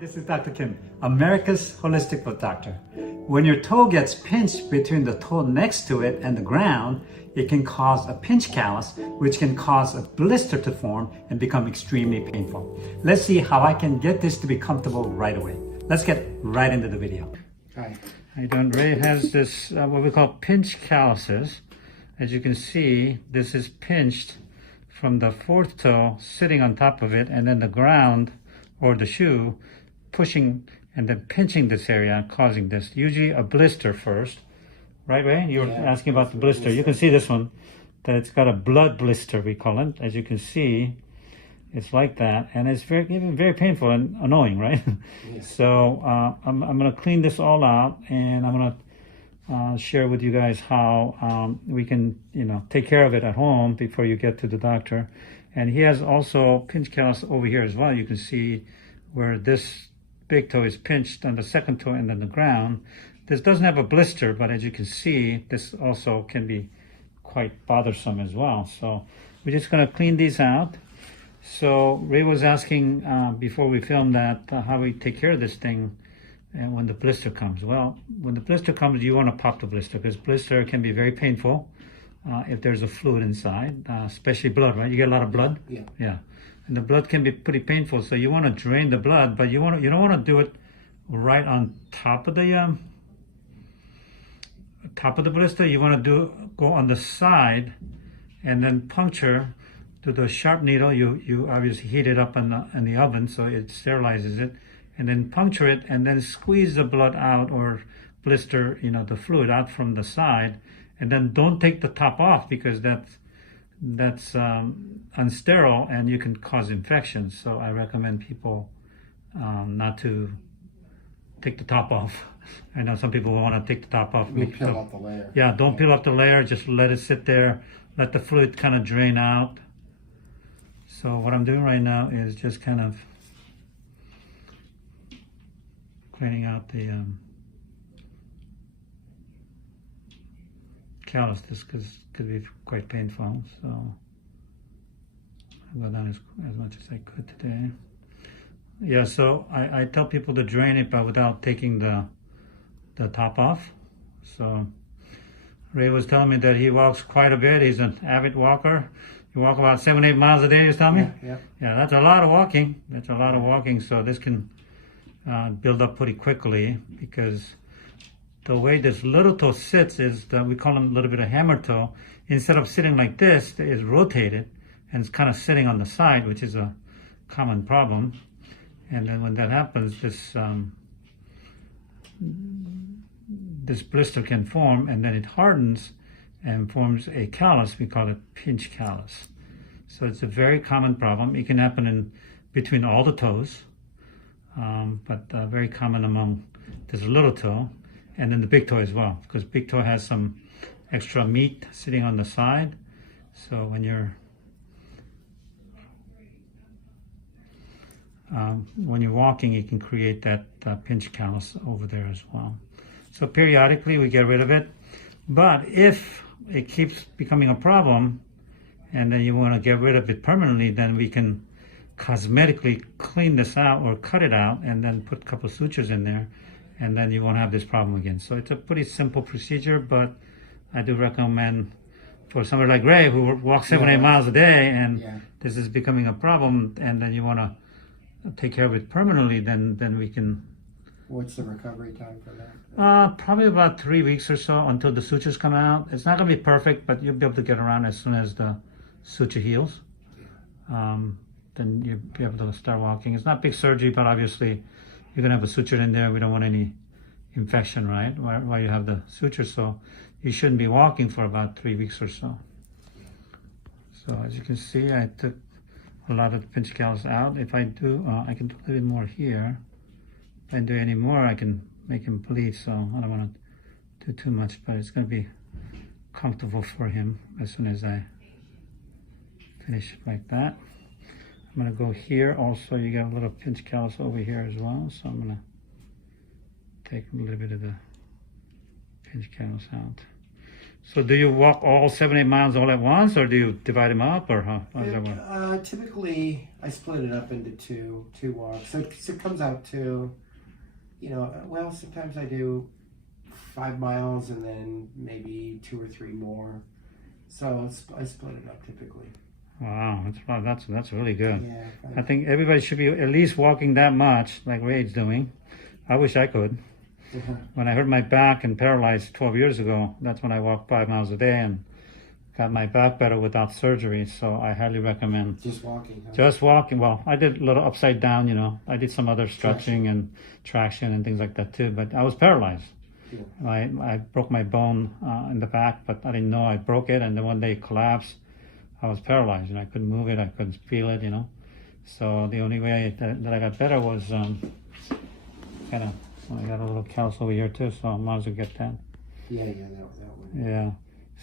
This is Dr. Kim, America's Holistic Foot Doctor. When your toe gets pinched between the toe next to it and the ground, it can cause a pinch callus, which can cause a blister to form and become extremely painful. Let's see how I can get this to be comfortable right away. Let's get right into the video. Hi. How you doing? Ray has this, what we call pinch calluses. As you can see, this is pinched from the fourth toe sitting on top of it, and then the ground or the shoe pushing and then pinching this area, causing this. Usually a blister first. Right, Ray? You were asking about the blister. You can see this one, that it's got a blood blister, we call it. As you can see, it's like that. And it's very painful and annoying, right? Yeah. So I'm going to clean this all out, and I'm going to share with you guys how we can, take care of it at home before you get to the doctor. And he has also pinch callus over here as well. You can see where this big toe is pinched on the second toe and then the ground. This doesn't have a blister, but as you can see, this also can be quite bothersome as well. So we're just going to clean these out. So Ray was asking before we filmed that how we take care of this thing and when the blister comes. Well, when the blister comes, you want to pop the blister, because blister can be very painful if there's a fluid inside, especially blood, right? You get a lot of blood? Yeah. And the blood can be pretty painful, so you want to drain the blood, but you don't want to do it right on top of the blister. You want to go on the side and then puncture to the sharp needle. You obviously heat it up in the oven so it sterilizes it, and then puncture it and then squeeze the blood out, or blister, the fluid out from the side. And then don't take the top off, because that's unsterile and you can cause infections. So I recommend people not to take the top off. I know some people want to take the top off. Don't peel off the layer. Yeah, don't peel off the layer. Just let it sit there. Let the fluid kind of drain out. So what I'm doing right now is just kind of cleaning out the callus. This could be quite painful, so I've done as much as I could today. Yeah, so I tell people to drain it, but without taking the top off. So Ray was telling me that he walks quite a bit. He's an avid walker. You walk about 7-8 miles a day, you tell me? Yeah. Yeah, that's a lot of walking. That's a lot of walking, so this can build up pretty quickly, because the way this little toe sits is that we call them a little bit of hammer toe. Instead of sitting like this, it is rotated and it's kind of sitting on the side, which is a common problem. And then when that happens, this blister can form, and then it hardens and forms a callus. We call it pinch callus. So it's a very common problem. It can happen in between all the toes, but very common among this little toe. And then the big toe as well, because big toe has some extra meat sitting on the side. So when you're walking, you can create that pinch callus over there as well. So periodically we get rid of it. But if it keeps becoming a problem and then you want to get rid of it permanently, then we can cosmetically clean this out or cut it out and then put a couple sutures in there, and then you won't have this problem again. So it's a pretty simple procedure, but I do recommend for somebody like Ray, who walks 7-8 miles a day, and this is becoming a problem, and then you want to take care of it permanently, then we can. What's the recovery time for that? Probably about 3 weeks or so until the sutures come out. It's not going to be perfect, but you'll be able to get around as soon as the suture heals. Then you'll be able to start walking. It's not big surgery, but obviously you're going to have a suture in there. We don't want any infection, right, while you have the suture. So you shouldn't be walking for about 3 weeks or so. So as you can see, I took a lot of the pinch callus out. If I do, I can do a little bit more here. If I do any more, I can make him bleed. So I don't want to do too much, but it's going to be comfortable for him as soon as I finish like that. I'm going to go here also. You got a little pinch callus over here as well, so I'm going to take a little bit of the pinch callus out. So do you walk all 7-8 miles all at once, or do you divide them up, or how does that work? Typically, I split it up into two walks. So it comes out to, well, sometimes I do 5 miles and then maybe 2 or 3 more. So I split it up typically. Wow, that's really good. Yeah. I think everybody should be at least walking that much, like Ray's doing. I wish I could. When I hurt my back and paralyzed 12 years ago, that's when I walked 5 miles a day and got my back better without surgery. So I highly recommend just walking. Huh? just walking. Well, I did a little upside down, I did some other stretching and traction and things like that too, but I was paralyzed. Yeah. I broke my bone in the back, but I didn't know I broke it, and then one day it collapsed. I was paralyzed and I couldn't move it, I couldn't feel it, So the only way that I got better was I got a little callus over here too, so I might as well get that. Yeah, that one. Yeah.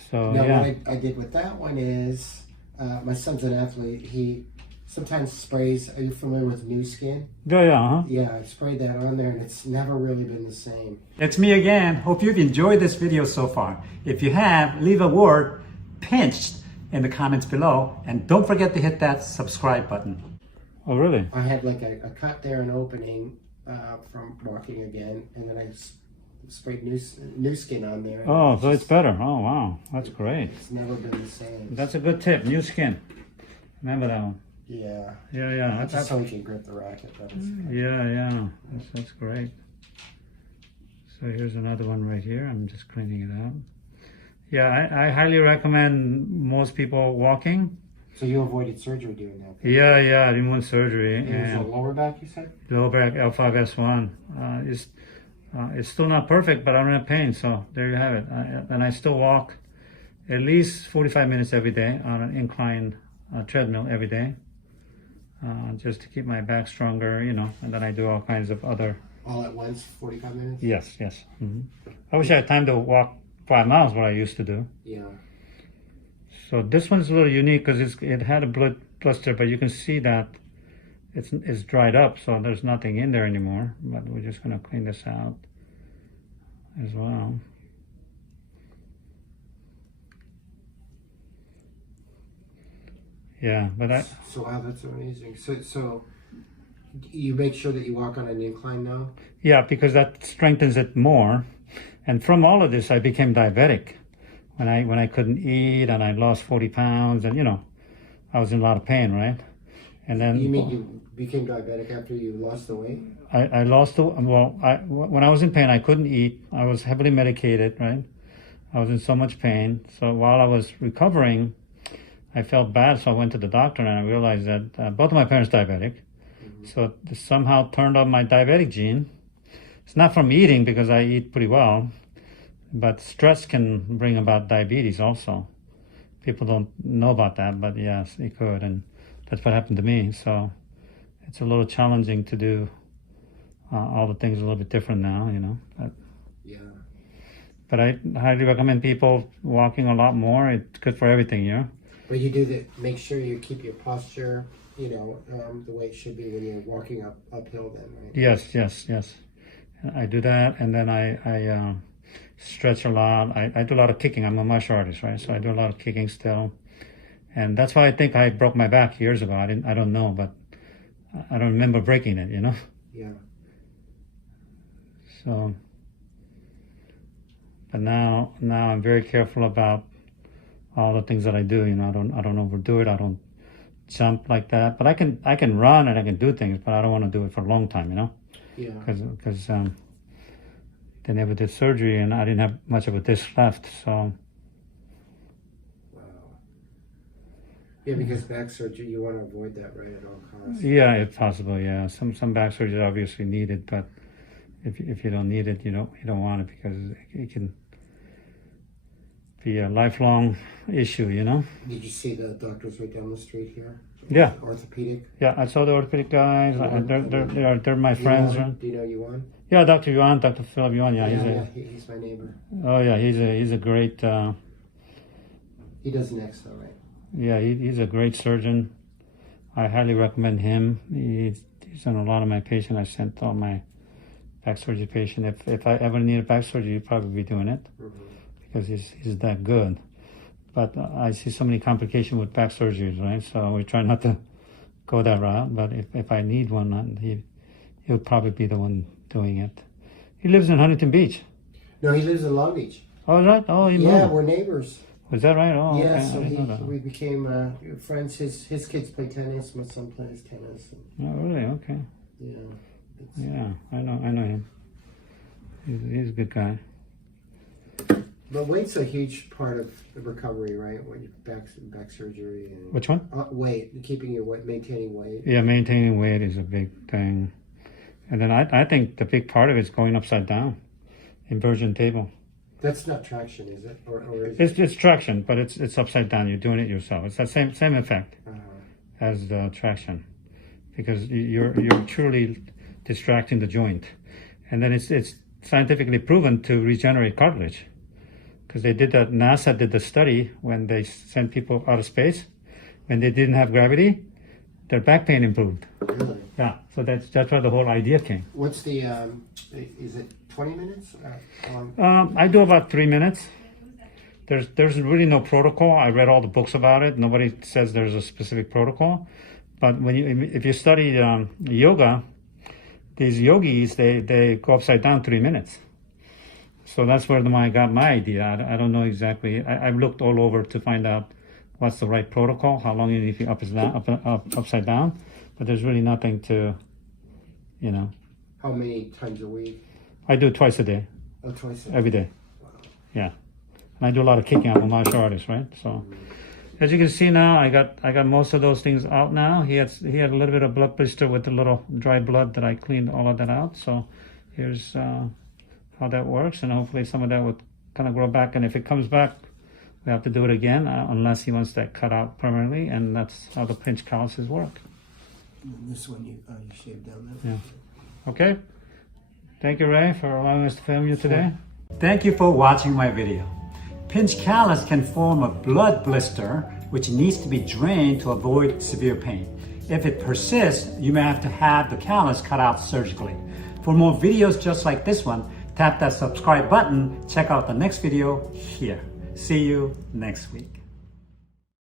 So now, yeah. what I did with that one is, my son's an athlete. He sometimes sprays. Are you familiar with New Skin? Yeah. Yeah, I sprayed that on there, and it's never really been the same. It's me again. Hope you've enjoyed this video so far. If you have, leave a word pinched in the comments below, and don't forget to hit that subscribe button. Oh, really? I had like a cut there, an opening from walking again, and then I sprayed new skin on there. Oh, so it's better. Oh, wow. That's great. It's never been the same. That's a good tip. New Skin. Remember that one? Yeah. Yeah. Just so he can grip the racket. Yeah. That's great. So here's another one right here. I'm just cleaning it out. Yeah, I highly recommend most people walking. So you avoided surgery doing that? Yeah, I didn't want surgery. It was a lower back, you said? Lower back L5S1. It's still not perfect, but I don't have pain, so there you have it. And I still walk at least 45 minutes every day on an incline treadmill every day, just to keep my back stronger, and then I do all kinds of other... All at once, 45 minutes? Yes. Mm-hmm. I wish I had time to walk 5 miles, what I used to do. Yeah. So this one's a little unique because it had a blood blister, but you can see that it's dried up, so there's nothing in there anymore. But we're just going to clean this out as well. Yeah, but So wow, that's amazing. So you make sure that you walk on an incline now? Yeah, because that strengthens it more. And from all of this, I became diabetic. When I couldn't eat and I lost 40 pounds and, I was in a lot of pain, right? And then... You mean you became diabetic after you lost the weight? I lost when I was in pain, I couldn't eat. I was heavily medicated, right? I was in so much pain. So while I was recovering, I felt bad. So I went to the doctor and I realized that both of my parents are diabetic. Mm-hmm. So this somehow turned on my diabetic gene. It's not from eating because I eat pretty well. But stress can bring about diabetes also. People don't know about that, but yes, it could. And that's what happened to me. So it's a little challenging to do all the things a little bit different now, But I highly recommend people walking a lot more. It's good for everything, But you do that, make sure you keep your posture, the way it should be when you're walking uphill then, right? Yes. I do that, and then I stretch a lot. I do a lot of kicking. I'm a martial artist, right? So I do a lot of kicking still. And that's why I think I broke my back years ago. I don't know, but I don't remember breaking it, Yeah. So, but now I'm very careful about all the things that I do. I don't overdo it. I don't jump like that. But I can run and I can do things, but I don't want to do it for a long time, Yeah. Because they never did surgery, and I didn't have much of a disc left, so. Wow. Yeah, because back surgery, you want to avoid that, right, at all costs? Yeah, if possible, yeah. Some back surgery is obviously needed, but if you don't need it, you don't want it because it can be a lifelong issue, Did you see the doctors right down the street here? Yeah. Orthopedic? Yeah, I saw the orthopedic guys. They're my friends. Right? Do you know Yuan? Yeah, Dr. Yuan, Dr. Philip Yuan. Yeah, he's my neighbor. Oh yeah, he's a great. He does next though, right? Yeah, he's a great surgeon. I highly recommend him. He's done a lot of my patients. I sent all my back surgery patients. If I ever need a back surgery, you'd probably be doing it. Mm-hmm. because he's that good. But I see so many complications with back surgeries, right? So we try not to go that route. But if I need one, he'll probably be the one doing it. He lives in Huntington Beach. No, he lives in Long Beach. Oh, right? Oh, he Yeah, moved. we're neighbors. Was that right? Oh, Yeah, okay. so I didn't know that. we became friends. His kids play tennis. My son plays tennis. Oh, really? Okay. Yeah. Yeah, I know him. He's a good guy. But weight's a huge part of the recovery, right? When you back surgery. And, Which one? weight, keeping your weight, maintaining weight. Yeah, maintaining weight is a big thing. And then I think the big part of it is going upside down, inversion table. That's not traction, is it? Or is it? It's traction, but it's upside down. You're doing it yourself. It's that same effect as the traction, because you're truly distracting the joint, and then it's scientifically proven to regenerate cartilage, because they did that. NASA did the study when they sent people out of space, when they didn't have gravity, their back pain improved. Really? Yeah, so that's where the whole idea came. What's the? Is it 20 minutes? I do about 3 minutes. There's really no protocol. I read all the books about it. Nobody says there's a specific protocol. But if you study yoga, these yogis they go upside down 3 minutes. So that's where I got my idea. I don't know exactly. I've looked all over to find out what's the right protocol, how long you need to be upside down. But there's really nothing to, How many times a week? I do it twice a day. Oh, twice a Every day. Yeah. And I do a lot of kicking. I'm a martial artist, right? So as you can see now, I got most of those things out now. He had a little bit of blood blister with a little dry blood that I cleaned all of that out. So here's how that works, and hopefully some of that would kind of grow back. And if it comes back, we have to do it again, unless he wants that cut out permanently, and that's how the pinch calluses work. This one you shaved down there. Yeah. Okay. Thank you, Ray, for allowing us to film you today. Thank you for watching my video. Pinch callus can form a blood blister which needs to be drained to avoid severe pain. If it persists, you may have to have the callus cut out surgically. For more videos just like this one, tap that subscribe button. Check out the next video here. See you next week.